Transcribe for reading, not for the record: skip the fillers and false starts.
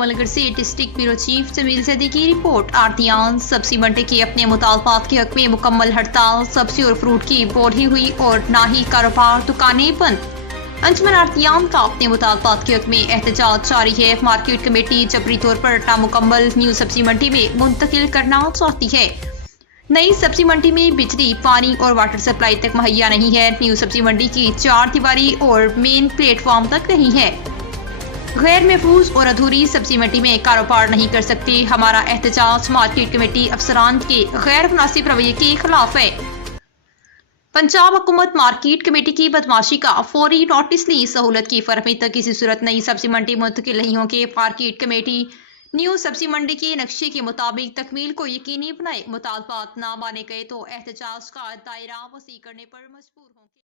کمل گڑھ سے district bureau chief جمیل زیدی کی رپورٹ۔ آڑتیان سبزی منڈی کے اپنے مطالبات کے حق میں مکمل ہڑتال، سبزی اور فروٹ کی بوڑھی ہوئی اور نہ ہی کاروبار، دکانیں بند۔ انجمن آڑتیان کا اپنے مطالبات کے حق میں احتجاج جاری ہے۔ مارکیٹ کمیٹی جبری طور پر نامکمل نیو سبزی منڈی میں منتقل کرنا چاہتی ہے۔ نئی سبزی منڈی میں بجلی، پانی اور واٹر سپلائی تک مہیا نہیں ہے۔ نیو سبزی منڈی کی چار دیواری اور مین پلیٹ فارم تک نہیں ہے۔ غیر محفوظ اور ادھوری سبزی منڈی میں کاروبار نہیں کر سکتے۔ ہمارا احتجاج مارکیٹ کمیٹی افسران کے غیر مناسب رویے کے خلاف ہے۔ پنجاب حکومت مارکیٹ کمیٹی کی بدمعاشی کا فوری نوٹس لی۔ سہولت کی فراہمی تک کسی صورت نئی سبزی منڈی منتقل نہیں ہوگی۔ مارکیٹ کمیٹی نیو سبزی منڈی کے نقشے کے مطابق تکمیل کو یقینی بنائے۔ مطالبات نہ مانے گئے تو احتجاج کا دائرہ وسیع کرنے پر مجبور ہوں گے۔